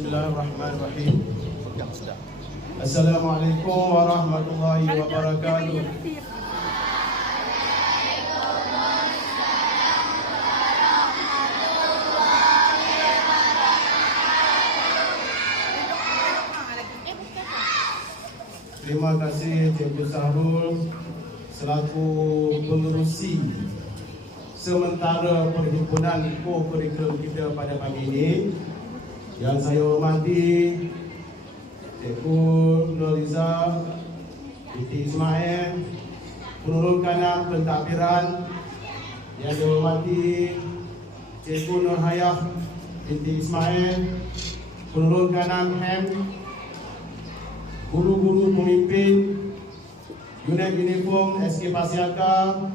Bismillahirrahmanirrahim. Assalamualaikum warahmatullahi wabarakatuh. Terima kasih Cikgu Sahrul selaku pengerusi sementara perhimpunan co-curriculum kita pada pagi ini. Yang saya hormati Cikgu Nuriza Binti Ismail Penurun kanan pentadbiran. Yang dihormati Cikgu Nur Hayah Binti Ismail Penurun kanan HEM Guru-guru pemimpin Unit Uniform SK Pasiaka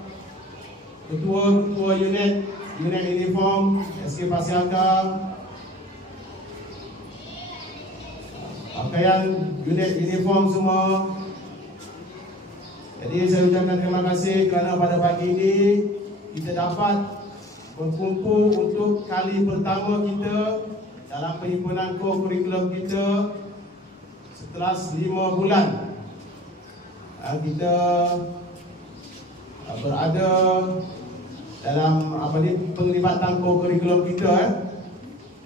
Ketua-ketua unit Unit Uniform SK Pasiaka pakaian unit uniform semua. Jadi saya ucapkan terima kasih kerana pada pagi ini kita dapat berkumpul untuk kali pertama kita dalam perhimpunan co-curriculum kita setelah lima bulan ah, kita berada dalam apa ni penglibatan co-curriculum kita eh.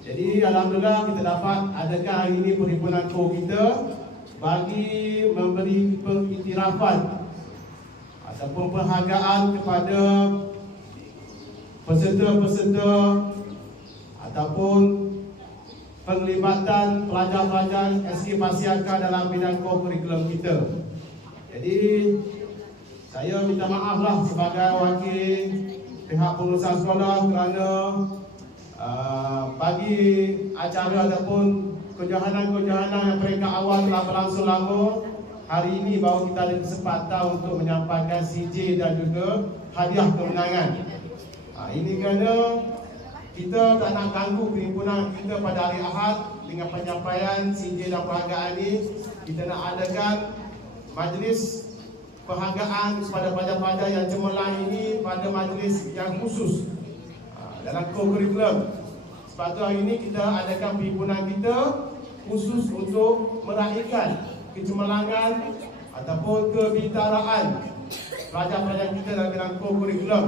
Jadi Alhamdulillah kita dapat adakan hari ini perhimpunan ko kita bagi memberi pengiktirafan ataupun penghargaan kepada peserta-peserta ataupun penglibatan pelajar-pelajar SK Pasiaka dalam bidang kurikulum kita. Jadi saya minta maaflah sebagai wakil pihak pengurusan sekolah kerana Ah, bagi acara ataupun kejohanan-kejohanan yang mereka awal telah berlangsung lama hari ini baru kita ada kesempatan untuk menyampaikan CJ dan juga hadiah kemenangan. Ha, ini kerana kita tak nak ganggu perhimpunan kita pada hari Ahad dengan penyampaian CJ dan penghargaan ini. Kita nak adakan majlis penghargaan kepada pelajar-pelajar yang cemerlang ini pada majlis yang khusus dalam co-curriculum. Sebab tu hari ini kita adakan perhimpunan kita khusus untuk meraihkan kecemerlangan ataupun kebitaraan pelajar-pelajar kita dalam bidang co-curriculum.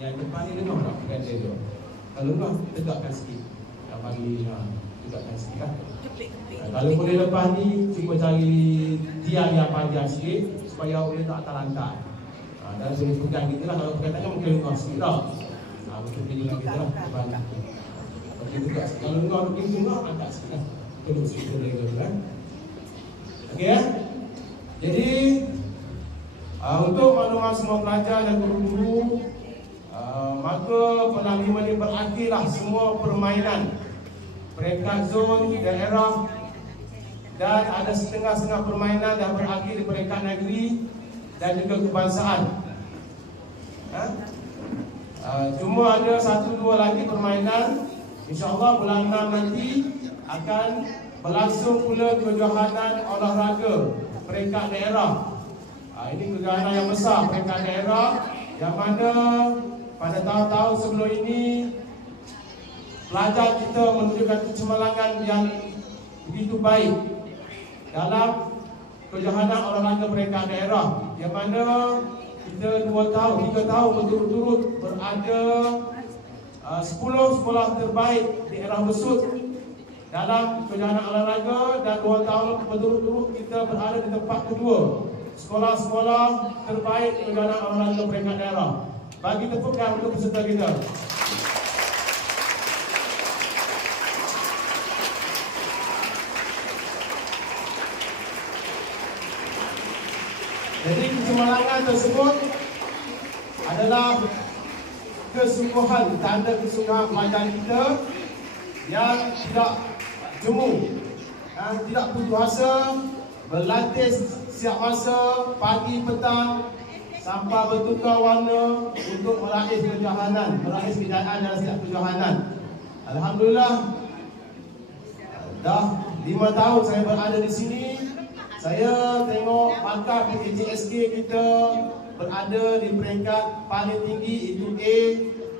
Yang depan ni dengar tak kata tu? Kalau dengar, tegakkan sikit. Yang bagi ha, tegakkan sikit kan? Kalau boleh lepas ni, cuba cari dia yang panjang sikit supaya boleh tak atas lantai. Ha, dan boleh pegang kita lah. Kalau pegang tangan mungkin dengar sikit lah betul dia juga kita lah banyak. Okey juga. Kalau engkau pergi juga angkat sikit lah. Tolong sikit lagi kan. Okey ya. Jadi uh, untuk maklumat semua pelajar dan guru-guru uh, maka penantian ini berakhirlah semua permainan peringkat zon daerah dan ada setengah-setengah permainan dah berakhir di peringkat negeri dan juga kebangsaan. Ha? Ah, cuma ada satu dua lagi permainan. InsyaAllah bulan 6 nanti akan berlangsung pula kejohanan olahraga peringkat daerah. Uh, Ini kejohanan yang besar peringkat daerah Yang mana pada tahun-tahun sebelum ini Pelajar kita menunjukkan kecemerlangan yang begitu baik Dalam kejohanan olahraga peringkat daerah. Yang mana kita dua tahun, tiga tahun berturut-turut berada uh, sepuluh sekolah terbaik di era besut dalam kejohanan olahraga dan dua tahun berturut-turut kita berada di tempat kedua sekolah-sekolah terbaik kejohanan olahraga peringkat daerah. Bagi tepukan untuk peserta kita. Jadi kecemerlangan tersebut adalah kesungguhan, tanda kesungguhan pelajar kita yang tidak jemu, yang tidak putus asa, berlatih siap masa pagi petang sampai bertukar warna untuk meraih kejohanan, meraih kejayaan dalam setiap kejohanan. Alhamdulillah, dah lima tahun saya berada di sini, saya pangkat PHSK kita berada di peringkat paling tinggi itu A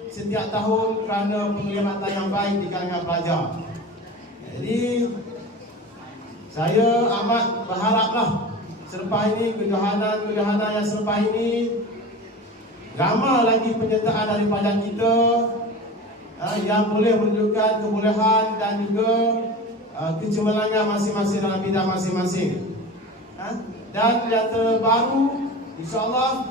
setiap tahun kerana penglihatan yang baik di kalangan pelajar. Jadi saya amat berharaplah selepas ini kejohanan-kejohanan yang selepas ini ramai lagi penyertaan daripada kita uh, yang boleh menunjukkan kebolehan dan juga uh, kecemerlangan masing-masing dalam bidang masing-masing. Uh, dan yang terbaru, insyaAllah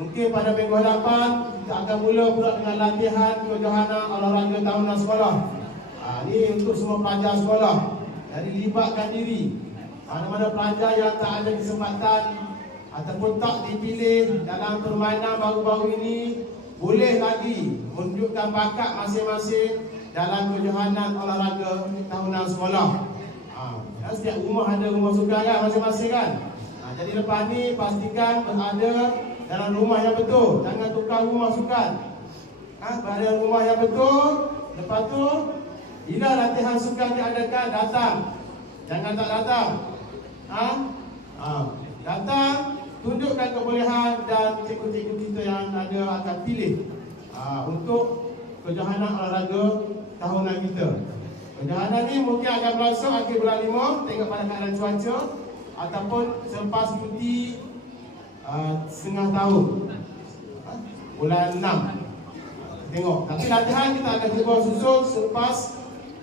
mungkin pada minggu hadapan kita akan mula pula dengan latihan kejohanan olahraga tahunan sekolah. Uh, ini untuk semua pelajar sekolah. Jadi libatkan diri mana-mana pelajar yang tak ada kesempatan ataupun tak dipilih dalam permainan baru-baru ini boleh lagi menunjukkan bakat masing-masing dalam kejohanan olahraga tahunan sekolah. Ya, setiap rumah ada rumah sukan kan masing-masing kan. Ha, jadi lepas ni pastikan berada dalam rumah yang betul. Jangan tukar rumah sukan. Ha, berada rumah yang betul. Lepas tu, bila latihan sukan diadakan, datang. Jangan tak datang ha? Ha. Datang Tunjukkan kebolehan dan cikgu-cikgu kita yang ada akan pilih ha. Untuk kejohanan olahraga tahunan kita Kejohanan ni mungkin akan berlangsung akhir bulan 5 Tengok pada keadaan cuaca Ataupun selepas cuti uh, setengah tahun? Bulan 6 Tengok, tapi latihan kita akan cuba susun selepas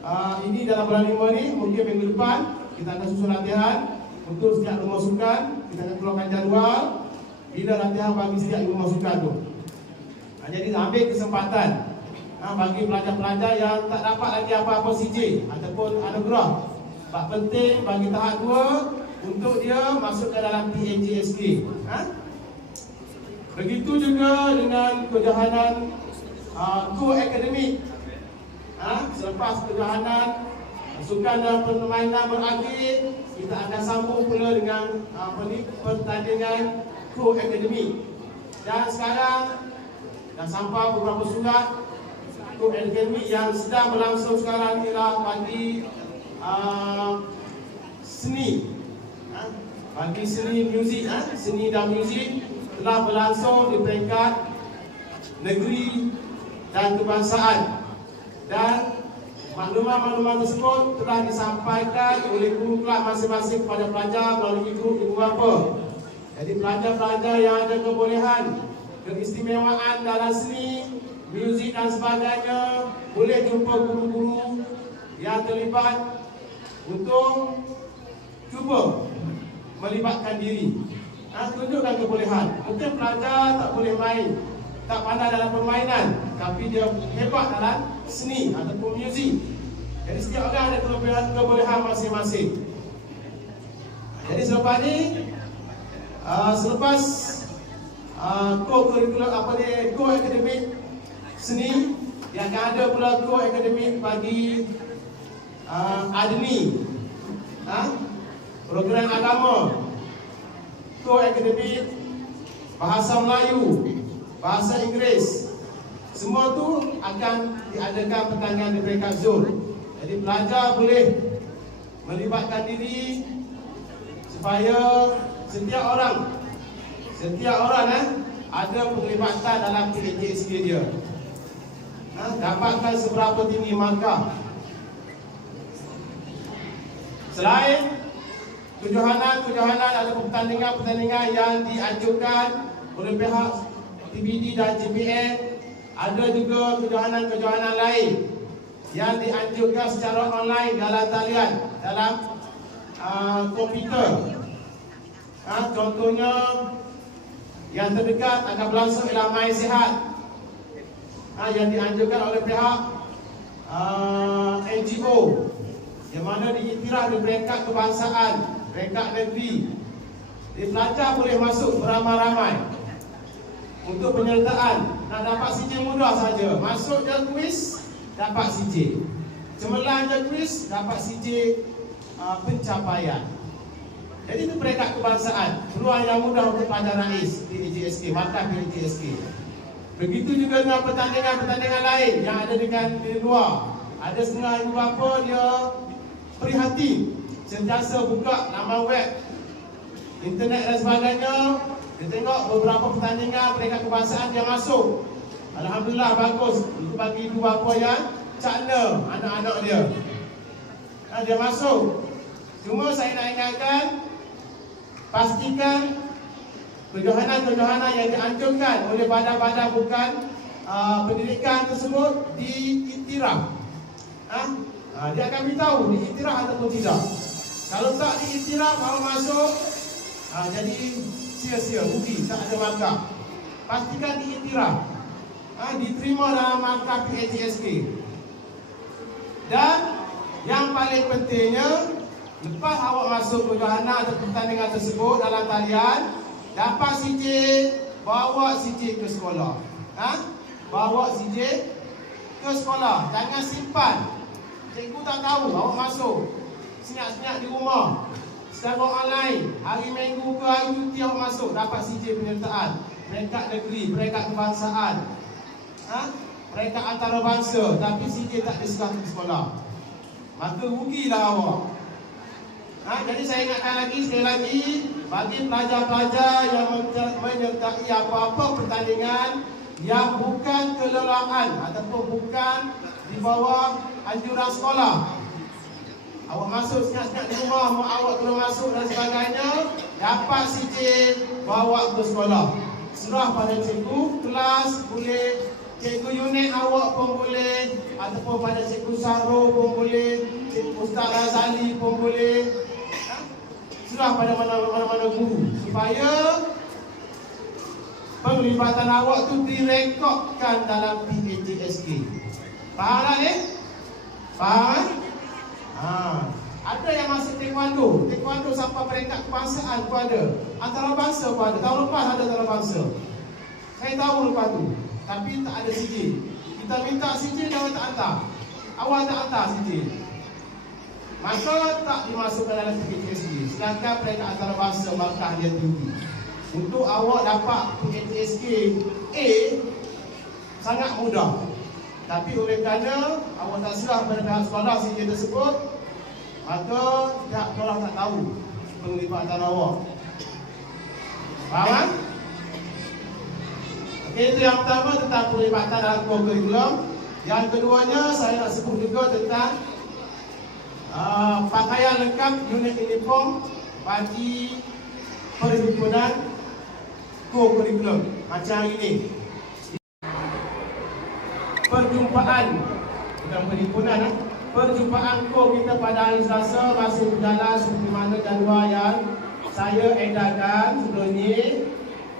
uh, Ini dalam bulan 5 ni, mungkin minggu depan Kita akan susun latihan untuk setiap rumah sukan. Kita akan keluarkan jadual bila latihan bagi setiap rumah sukan tu. Ha, jadi ambil kesempatan ha, bagi pelajar-pelajar yang tak dapat lagi apa-apa CJ ataupun anugerah. Sebab penting bagi tahap dua untuk dia masuk ke dalam PAJSK. Ha? Begitu juga dengan kejohanan uh, co-akademik. Ha? Selepas kejohanan sukan dan permainan berakhir kita akan sambung pula dengan ni pertandingan Pro Academy dan sekarang dah sampai beberapa surat Academy yang sedang berlangsung sekarang ialah bagi uh, seni bagi seni muzik ha? seni dan muzik telah berlangsung di peringkat negeri dan kebangsaan dan Maklumat-maklumat tersebut telah disampaikan oleh guru kelas masing-masing kepada pelajar melalui grup ibu bapa. Jadi pelajar-pelajar yang ada kebolehan, keistimewaan dalam seni, muzik dan sebagainya boleh jumpa guru-guru yang terlibat untuk cuba melibatkan diri. Nah, tunjukkan kebolehan. Mungkin pelajar tak boleh main, tak pandai dalam permainan tapi dia hebat dalam seni ataupun muzik jadi setiap orang ada kelebihan kebolehan masing-masing jadi selepas ni uh, selepas uh, co-curricular apa ni co-academic seni yang akan ada pula co-academic bagi uh, adni ha? program agama. Co-academic bahasa Melayu bahasa Inggeris. Semua tu akan diadakan pertandingan di peringkat zon. Jadi pelajar boleh melibatkan diri supaya setiap orang setiap orang eh, ada penglibatan dalam KJSK dia ha, dapatkan seberapa tinggi markah selain kejohanan-kejohanan ada pertandingan-pertandingan yang dianjurkan oleh pihak TBD dan JPN ada juga kejohanan-kejohanan lain yang dianjurkan secara online dalam talian dalam uh, komputer. Uh, contohnya yang terdekat akan berlangsung ialah My Sihat uh, yang dianjurkan oleh pihak uh, NGO yang mana diiktiraf di peringkat kebangsaan, peringkat negeri. Di pelajar boleh masuk beramai-ramai. Untuk penyertaan nak dapat CJ mudah saja. Masuk je kuis dapat CJ cemerlang je kuis dapat CJ uh, pencapaian. Jadi itu peringkat kebangsaan. Peluang yang mudah untuk pelajar Rais di EJSK markah di EJSK begitu juga dengan pertandingan-pertandingan lain yang ada dengan di luar ada setengah ibu bapa dia prihatin sentiasa buka laman web internet dan sebagainya kita tengok beberapa pertandingan peringkat kebangsaan yang masuk. Alhamdulillah bagus. Itu bagi ibu bapa yang cakna anak-anak dia. Ha, dia masuk. Cuma saya nak ingatkan pastikan kejohanan-kejohanan yang dianjurkan oleh badan-badan bukan uh, pendidikan tersebut diiktiraf. Ha? Ha, dia akan beritahu diiktiraf ataupun tidak. Kalau tak diiktiraf baru masuk ha, jadi sia-sia, rugi, tak ada markah. Pastikan diiktiraf. Ha, diterima dalam markah PATSK. Dan yang paling pentingnya Lepas awak masuk ke johana atau pertandingan tersebut dalam talian Dapat CJ, bawa CJ ke sekolah. Ha? Bawa CJ ke sekolah. Jangan simpan. Cikgu tak tahu awak masuk. Senyap-senyap di rumah. Secara online Hari minggu ke hari cuti awak masuk Dapat CJ penyertaan. Peringkat negeri, peringkat kebangsaan. Ha? Peringkat antarabangsa Tapi CJ tak ke sekolah. Maka rugilah awak Ha, jadi saya ingatkan lagi sekali lagi bagi pelajar-pelajar yang menyertai apa-apa pertandingan yang bukan kelelahan ataupun bukan di bawah anjuran sekolah. Awak masuk senyap-senyap di rumah, mak awak kena masuk dan sebagainya, dapat CJ bawa ke sekolah. Serah pada cikgu, kelas boleh Cikgu unit awak pun boleh Ataupun pada cikgu Saro pun boleh Cikgu Ustaz Razali pun boleh serah pada mana-mana guru supaya penglibatan awak tu direkodkan dalam PAJSK. Faham tak ni? Faham? Ha. Ada yang masuk taekwondo. Taekwondo sampai peringkat kebangsaan pun ada. Antara bangsa pun ada. Tahun lepas ada antara bangsa. Saya tahu lepas tu. Tapi tak ada CJ. Kita minta CJ dia tak hantar. Awak tak hantar CJ. Maka tak dimasukkan dalam PTSD Sedangkan mereka antarabangsa markah dia tinggi. Untuk awak dapat PTSD A Sangat mudah. Tapi oleh kerana awak tak serah pada pihak sekolah sehingga tersebut Maka pihak sekolah tak tahu Penglibatan awak. Faham? Kan? Okay, itu yang pertama tentang penglibatan dalam kurikulum Yang keduanya saya nak sebut juga tentang uh, pakaian lengkap unit uniform bagi perhimpunan co-curriculum macam hari ini. Perjumpaan bukan perhimpunan eh? Perjumpaan ko kita pada hari Selasa masih berjalan seperti mana jadual yang saya edarkan sebelum ini.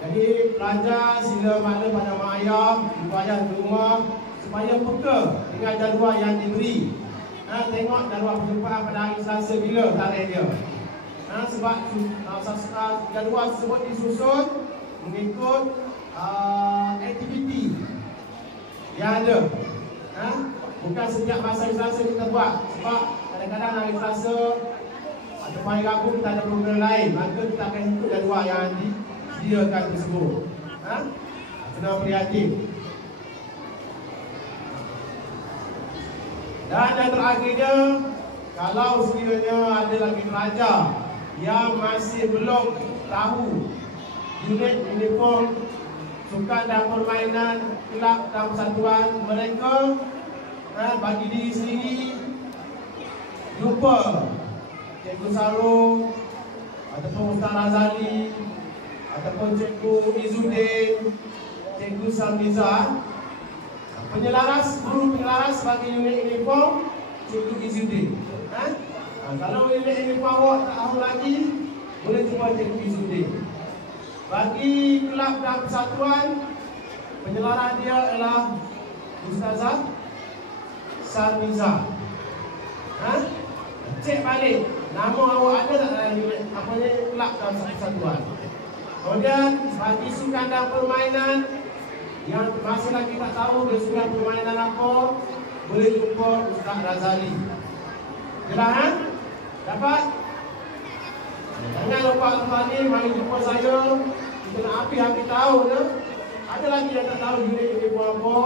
Jadi pelajar sila makna pada mak ayah, ibu ayah di rumah supaya peka dengan jadual yang diberi ha, tengok jadual perjumpaan pada hari Selasa bila tarikh dia. Ha, sebab jadual tersebut disusun mengikut uh, aktiviti yang ada. Ha? Bukan setiap masa Selasa kita buat. Sebab kadang-kadang hari Selasa atau hari Rabu kita ada program lain. Maka kita akan ikut jadual yang disediakan tersebut. Ha? Kena prihatin. Dan yang terakhirnya Kalau sekiranya ada lagi pelajar Yang masih belum tahu Unit uniform Sukan dan permainan Kelab dan persatuan mereka eh, Bagi diri sendiri Jumpa Cikgu Sarung Ataupun Ustaz Razali Ataupun Cikgu Izudin Cikgu Samizah penyelaras guru penyelaras bagi unit uniform cikgu Izzuddin. Ha? ha? kalau unit uniform awak tak tahu lagi, boleh cuba cikgu Izzuddin. Bagi kelab dan persatuan, penyelaras dia adalah Ustazah Sarmiza. Ha? Cek balik, nama awak ada tak dalam unit apa ni kelab dan persatuan. Kemudian bagi sukan dan permainan yang masih lagi tak tahu dia sudah permainan apa Boleh jumpa Ustaz Razali. Jelas Dapat? Jangan lupa tempat ni Mari jumpa saya. Kita nak api api tahu je. Ada lagi yang tak tahu unit ini apa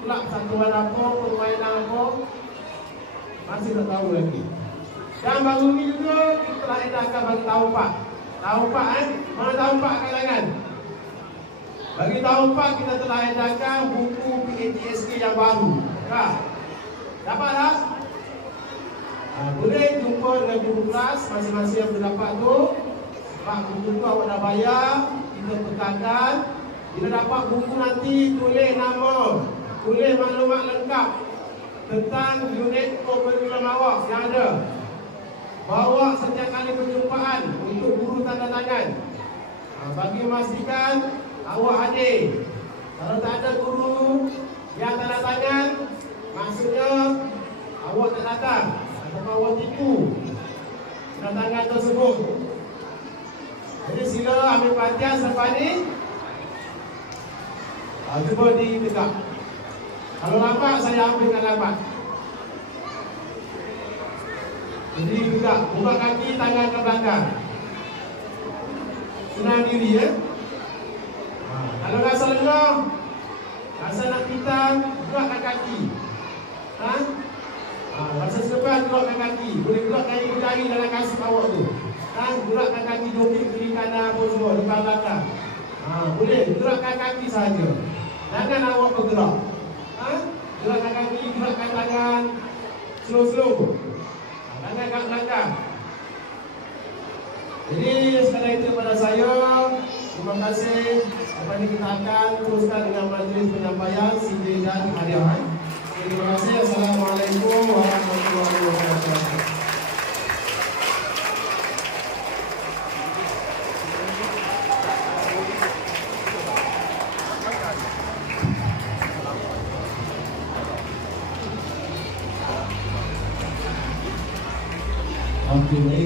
Kelak satuan apa Permainan apa. Masih tak tahu lagi. Dan baru ni juga Kita telah edarkan bagi tahu pak. Tahu pak eh? Mana tahu pak kat tangan bagi tahun 4 kita telah edarkan buku PATSK yang baru. Ha. Dapat tak? Ha, boleh jumpa dengan guru kelas masing-masing yang berdapat tu. Sebab buku tu awak dah bayar, kita pekankan. Bila dapat buku nanti tulis nama, tulis maklumat lengkap tentang unit kurikulum awak yang ada. Bawa setiap kali perjumpaan untuk guru tanda tangan. Ha, bagi memastikan awak hadir. Kalau tak ada guru yang tanda tangan, maksudnya awak tak datang ataupun awak tipu tanda tangan tersebut. Jadi sila ambil perhatian selepas ni. Ha, cuba ditegak. Kalau lambat, saya ambilkan lambat. Jadi juga buka kaki tangan ke belakang. Senang diri ya. Ha, kalau rasa lengah, rasa nak pitang, gerakkan kaki. Ha? Ha, rasa sebat, gerakkan kaki. Boleh gerakkan ibu jari dalam kasut awak tu. Ha, gerakkan kaki joget kiri kanan apa semua, depan belakang. Ha, boleh, gerakkan kaki saja. Jangan awak bergerak. Ha? Gerakkan kaki, gerakkan tangan. Slow-slow. Tangan kat belakang. Jadi sekadar itu pada saya. Terima kasih. Lepas ini kita akan teruskan dengan majlis penyampaian CD dan hadiah. Terima kasih. Assalamualaikum warahmatullahi wabarakatuh. Okey baik.